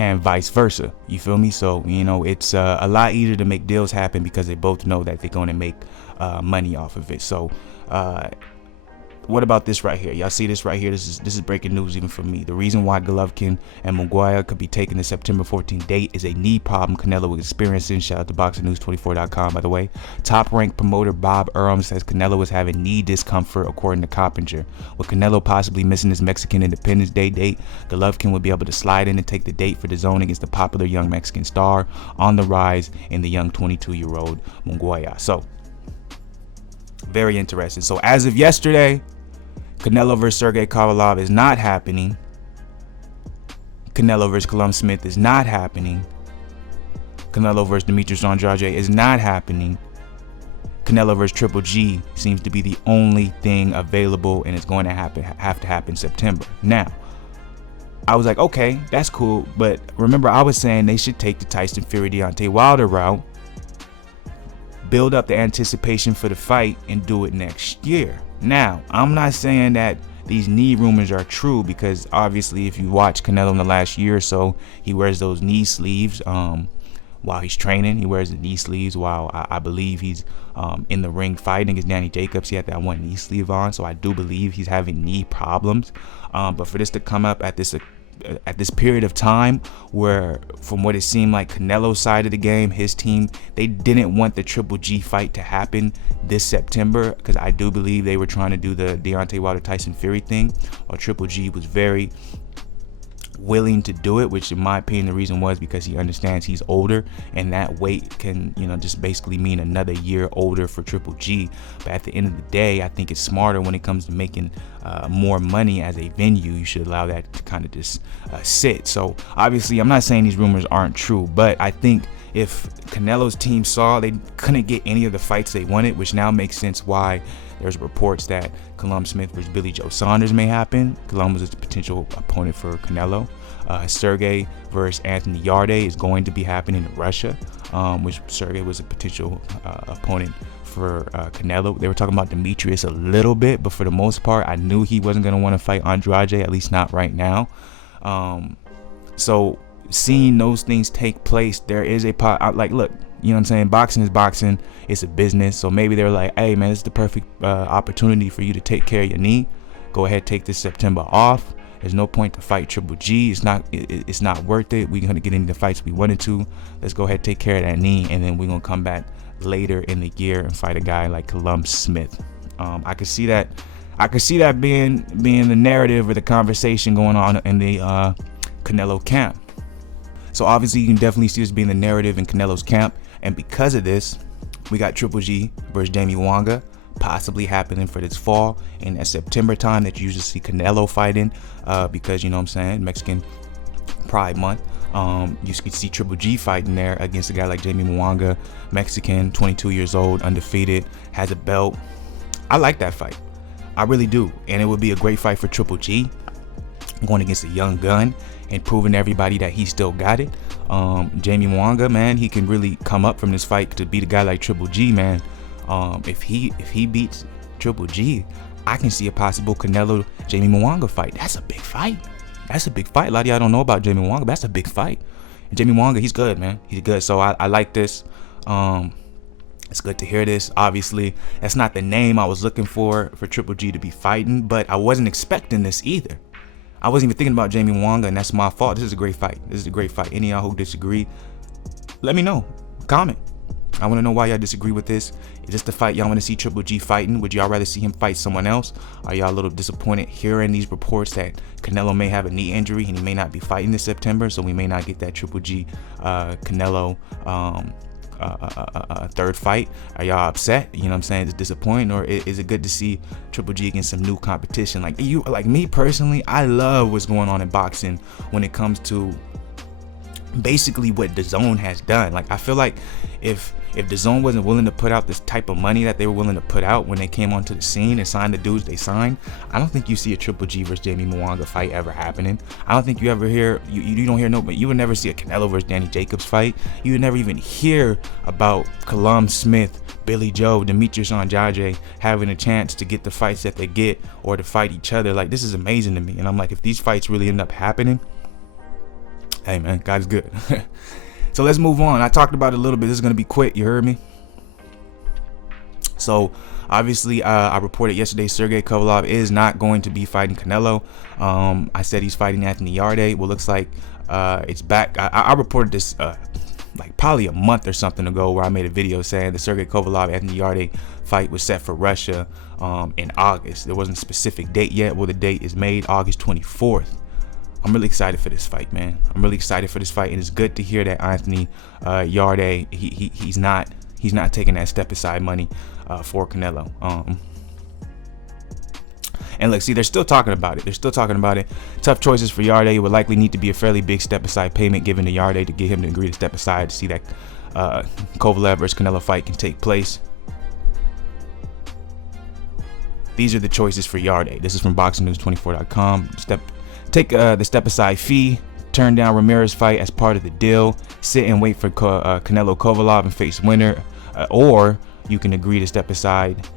and vice versa. You feel me? So, you know, it's a lot easier to make deals happen because they both know that they're going to make money off of it. So, what about this right here? Y'all see this right here? This is breaking news even for me. The reason why Golovkin and Munguia could be taking the September 14th date is a knee problem Canelo was experiencing. Shout out to BoxingNews24.com, by the way. Top-ranked promoter Bob Arum says Canelo was having knee discomfort, according to Coppinger. With Canelo possibly missing his Mexican Independence Day date, Golovkin would be able to slide in and take the date for the zone against the popular young Mexican star on the rise in the young 22-year-old Munguia. So, very interesting. So, as of yesterday, Canelo versus Sergey Kovalev is not happening. Canelo versus Callum Smith is not happening. Canelo versus Demetrius Andrade is not happening. Canelo versus Triple G seems to be the only thing available, and it's going to have to happen September. Now, I was like, okay, that's cool, but remember I was saying they should take the Tyson Fury Deontay Wilder route, build up the anticipation for the fight, and do it next year. Now, I'm not saying that these knee rumors are true, because obviously if you watch Canelo in the last year or so, he wears those knee sleeves while he's training. He wears the knee sleeves while I believe he's in the ring fighting against Danny Jacobs. He had that one knee sleeve on, so I do believe he's having knee problems. But for this to come up at this period of time where, from what it seemed like Canelo's side of the game, his team, they didn't want the Triple G fight to happen this September, because I do believe they were trying to do the Deontay Wilder Tyson Fury thing, or Triple G was very willing to do it, which in my opinion the reason was because he understands he's older, and that weight can, you know, just basically mean another year older for Triple G. But at the end of the day, I think it's smarter when it comes to making more money as a venue. You should allow that to kind of just sit. So obviously I'm not saying these rumors aren't true, but I think if Canelo's team saw they couldn't get any of the fights they wanted, which now makes sense why there's reports that Callum Smith versus Billy Joe Saunders may happen. Callum was a potential opponent for Canelo. Sergey versus Anthony Yarde is going to be happening in Russia, which Sergey was a potential opponent for Canelo. They were talking about Demetrius a little bit, but for the most part, I knew he wasn't going to want to fight Andrade, at least not right now. So seeing those things take place, there is a like, look, you know what I'm saying? Boxing is boxing. It's a business. So maybe they're like, hey, man, it's the perfect opportunity for you to take care of your knee. Go ahead, take this September off. There's no point to fight Triple G. It's not worth it. We're going to get into the fights we wanted to. Let's go ahead, take care of that knee, and then we're going to come back later in the year and fight a guy like Callum Smith. I could see that. I could see that being the narrative or the conversation going on in the Canelo camp. So obviously you can definitely see this being the narrative in Canelo's camp. And because of this, we got Triple G versus Jamie Wanga possibly happening for this fall in that September time that you usually see Canelo fighting, because, you know what I'm saying, Mexican Pride Month. You can see Triple G fighting there against a guy like Jamie Mwanga, Mexican, 22 years old, undefeated, has a belt. I like that fight. I really do. And it would be a great fight for Triple G, going against a young gun and proving to everybody that he still got it. Jamie Mwanga, man, he can really come up from this fight to beat a guy like Triple G, man. If he beats Triple G, I can see a possible Canelo Jamie Mwanga fight. That's a big fight. That's a big fight. A lot of y'all don't know about Jamie Mwanga, but that's a big fight. And Jamie Mwanga, he's good, man. He's good. So I like this. It's good to hear this. Obviously, that's not the name I was looking for Triple G to be fighting, but I wasn't expecting this either. I wasn't even thinking about Jamie Mwanga, and that's my fault. This is a great fight. This is a great fight. Any of y'all who disagree, let me know. Comment. I want to know why y'all disagree with this. Is this the fight y'all want to see Triple G fighting? Would y'all rather see him fight someone else? Are y'all a little disappointed hearing these reports that Canelo may have a knee injury and he may not be fighting this September, so we may not get that Triple G Canelo third fight? Are y'all upset? You know what I'm saying? Is it disappointing, or is it good to see Triple G against some new competition? Like me personally, I love what's going on in boxing when it comes to basically what DAZN has done. Like, I feel like if DAZN wasn't willing to put out this type of money that they were willing to put out when they came onto the scene and signed the dudes they signed, I don't think you see a Triple G versus Jamie Mwanga fight ever happening. I don't think you ever hear, you don't hear no, but you would never see a Canelo versus Danny Jacobs fight. You would never even hear about Callum Smith, Billy Joe, Demetrius Andrade having a chance to get the fights that they get or to fight each other. Like, this is amazing to me. And I'm like, if these fights really end up happening, Hey man, God is good. So let's move on. I talked about it a little bit. This is gonna be quick. You heard me? So obviously, I reported yesterday Sergey Kovalev is not going to be fighting Canelo. I said he's fighting Anthony Yarde. Well, looks like it's back. I reported this like probably a month or something ago, where I made a video saying the Sergey Kovalev Anthony Yarde fight was set for Russia in August. There wasn't a specific date yet. Well, the date is made August 24th. I'm really excited for this fight, man. I'm really excited for this fight, and it's good to hear that Anthony Yarde he's not taking that step aside money for Canelo. And look, see, they're still talking about it. They're still talking about it. Tough choices for Yarde. It would likely need to be a fairly big step aside payment given to Yarde to get him to agree to step aside to see that Kovalev versus Canelo fight can take place. These are the choices for Yarde. This is from BoxingNews24.com. Take the step aside fee, turn down Ramirez fight as part of the deal, sit and wait for Canelo Kovalev and face winner, or you can agree to step aside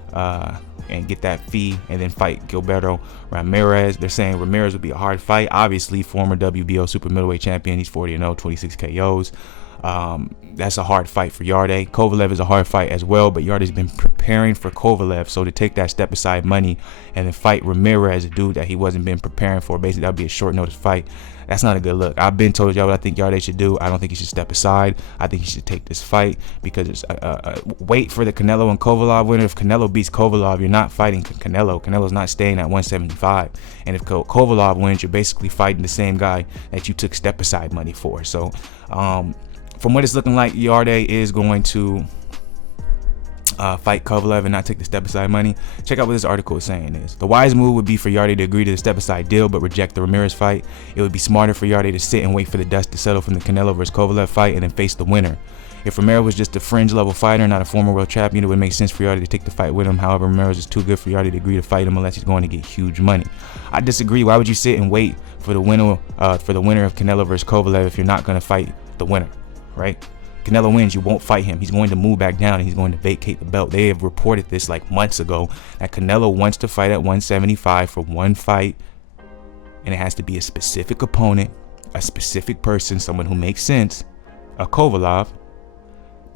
and get that fee and then fight Gilberto Ramirez. They're saying Ramirez would be a hard fight. Obviously, former WBO super middleweight champion. He's 40-0, 26 KOs. That's a hard fight for Yarde. Kovalev is a hard fight as well, but Yarde's been preparing for Kovalev, so to take that step aside money and then fight Ramirez, a dude that he wasn't been preparing for, basically that would be a short notice fight. That's not a good look. I've been told y'all what I think Yarde should do. I don't think he should step aside. I think he should take this fight because it's wait for the Canelo and Kovalev winner. If Canelo beats Kovalev, you're not fighting Canelo. Canelo's not staying at 175. And if Kovalev wins, you're basically fighting the same guy that you took step aside money for. So from what it's looking like, Yarde is going to fight Kovalev and not take the step aside money. Check out what this article is saying is. The wise move would be for Yarde to agree to the step aside deal but reject the Ramirez fight. It would be smarter for Yarde to sit and wait for the dust to settle from the Canelo versus Kovalev fight and then face the winner. If Ramirez was just a fringe level fighter, not a former world champion, it would make sense for Yarde to take the fight with him. However, Ramirez is too good for Yarde to agree to fight him unless he's going to get huge money. I disagree. Why would you sit and wait for the winner of Canelo versus Kovalev if you're not going to fight the winner, right? Canelo wins, you won't fight him. He's going to move back down and he's going to vacate the belt. They have reported this like months ago that Canelo wants to fight at 175 for one fight, and it has to be a specific opponent, a specific person, someone who makes sense, a Kovalev,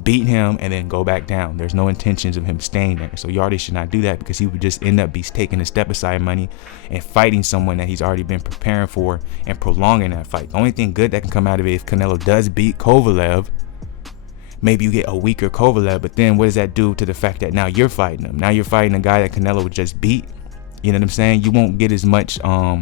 beat him and then go back down. There's no intentions of him staying there. So Yarde should not do that because he would just end up taking the step aside money and fighting someone that he's already been preparing for and prolonging that fight. The only thing good that can come out of it, if Canelo does beat Kovalev, maybe you get a weaker Kovalev, but then what does that do to the fact that now you're fighting him? Now you're fighting a guy that Canelo would just beat. You know what I'm saying? You won't get as much, I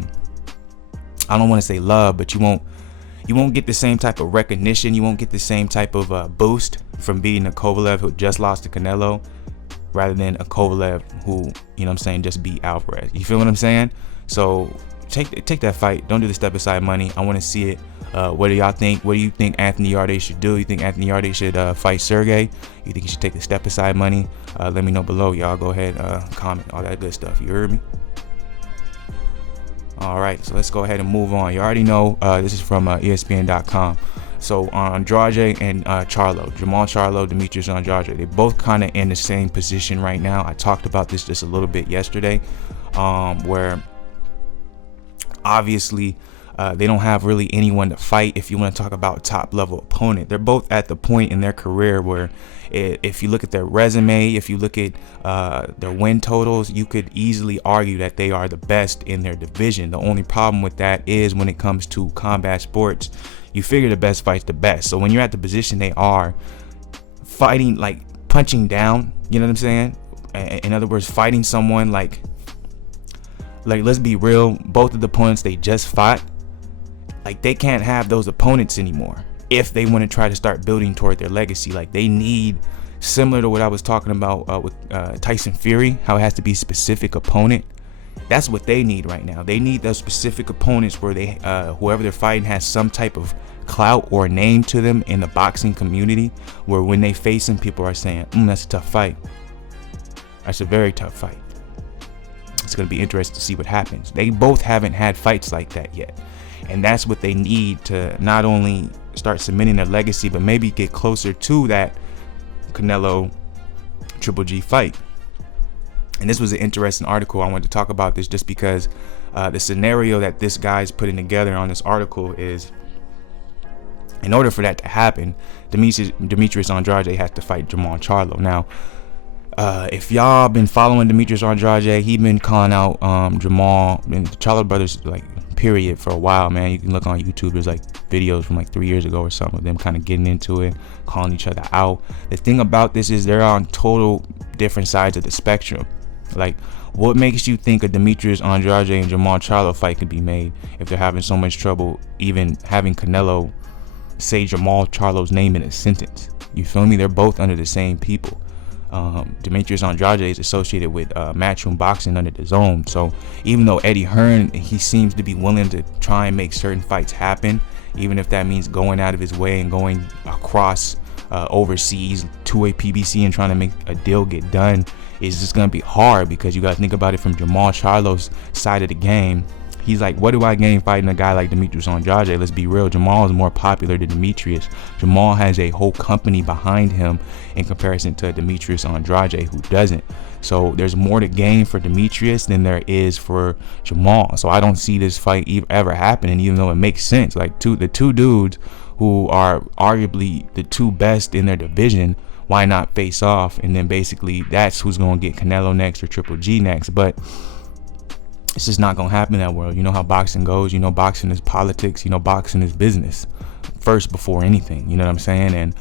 don't want to say love, but you won't get the same type of recognition. You won't get the same type of boost from beating a Kovalev who just lost to Canelo rather than a Kovalev who, you know what I'm saying, just beat Alvarez. You feel what I'm saying? So take that fight. Don't do the step aside money. I want to see it. What do y'all think? What do you think Anthony Yarde should do? You think Anthony Yarde should fight Sergey? You think he should take the step aside money? Let me know below. Y'all go ahead, comment, all that good stuff. You heard me? All right, so let's go ahead and move on. You already know this is from ESPN.com. So Andrade and Charlo, Jermall Charlo, Demetrius Andrade, they both kind of in the same position right now. I talked about this just a little bit yesterday, where obviously they don't have really anyone to fight. If you want to talk about top level opponent, they're both at the point in their career where if you look at their resume, if you look at their win totals, you could easily argue that they are the best in their division. The only problem with that is when it comes to combat sports, you figure the best fights the best. So when you're at the position they are, fighting, like punching down, you know what I'm saying? In other words, fighting someone like let's be real, both of the opponents they just fought, like they can't have those opponents anymore if they want to try to start building toward their legacy. Like they need, similar to what I was talking about with Tyson Fury, how it has to be a specific opponent. That's what they need right now. They need those specific opponents where they whoever they're fighting has some type of clout or name to them in the boxing community, where when they face them, people are saying, that's a tough fight. That's a very tough fight. It's going to be interesting to see what happens. They both haven't had fights like that yet. And that's what they need to not only start cementing their legacy, but maybe get closer to that Canelo Triple G fight. And this was an interesting article. I wanted to talk about this just because the scenario that this guy's putting together on this article is In order for that to happen, Demetrius Andrade has to fight Jermall Charlo. Now, if y'all been following Demetrius Andrade, he been calling out Jermall and the Charlo brothers, like, period, for a while, man. You can look on YouTube. There's like videos from like 3 years ago or something of them kind of getting into it, calling each other out. The thing about this is they're on total different sides of the spectrum. Like, what makes you think a Demetrius Andrade and Jermall Charlo fight could be made if they're having so much trouble even having Canelo say Jermall Charlo's name in a sentence? You feel me? They're both under the same people. Demetrius Andrade is associated with Matchroom Boxing under the Zone. So even though Eddie Hearn, he seems to be willing to try and make certain fights happen, even if that means going out of his way and going across overseas to a PBC and trying to make a deal get done, it's just going to be hard, because you got to think about it from Jermall Charlo's side of the game. He's like, what do I gain fighting a guy like Demetrius Andrade? Let's be real. Jermall is more popular than Demetrius. Jermall has a whole company behind him in comparison to Demetrius Andrade, who doesn't. So there's more to gain for Demetrius than there is for Jermall. So I don't see this fight ever happening, even though it makes sense. Like, the two dudes who are arguably the two best in their division, why not face off? And then basically that's who's going to get Canelo next or Triple G next. But it's just not gonna happen in that world. You know how boxing goes. You know, boxing is politics. You know, boxing is business first before anything. You know what I'm saying? And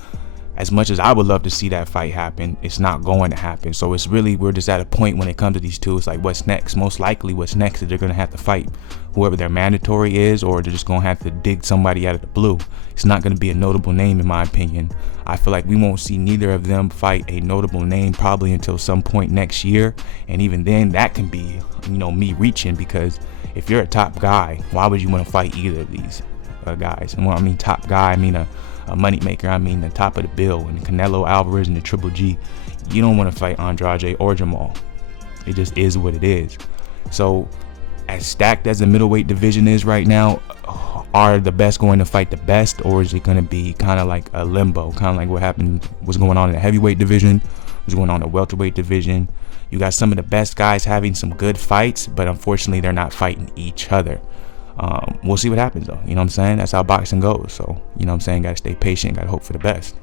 as much as I would love to see that fight happen, it's not going to happen. So it's really, we're just at a point when it comes to these two, it's like, what's next? Most likely what's next is they're gonna have to fight whoever their mandatory is, or they're just gonna have to dig somebody out of the blue. It's not gonna be a notable name, in my opinion. I feel like we won't see neither of them fight a notable name probably until some point next year. And even then, that can be, you know, me reaching, because if you're a top guy, why would you want to fight either of these guys? And when I mean top guy, I mean a money maker. I mean the top of the bill, and Canelo Alvarez and the Triple G. You don't want to fight Andrade or Jermall. It just is what it is. So as stacked as the middleweight division is right now, are the best going to fight the best, or is it going to be kind of like a limbo, kind of like what's going on in the heavyweight division, what's going on in the welterweight division? You got some of the best guys having some good fights, but unfortunately they're not fighting each other. We'll see what happens though. You know what I'm saying? That's how boxing goes. So, you know what I'm saying? Got to stay patient, got to hope for the best.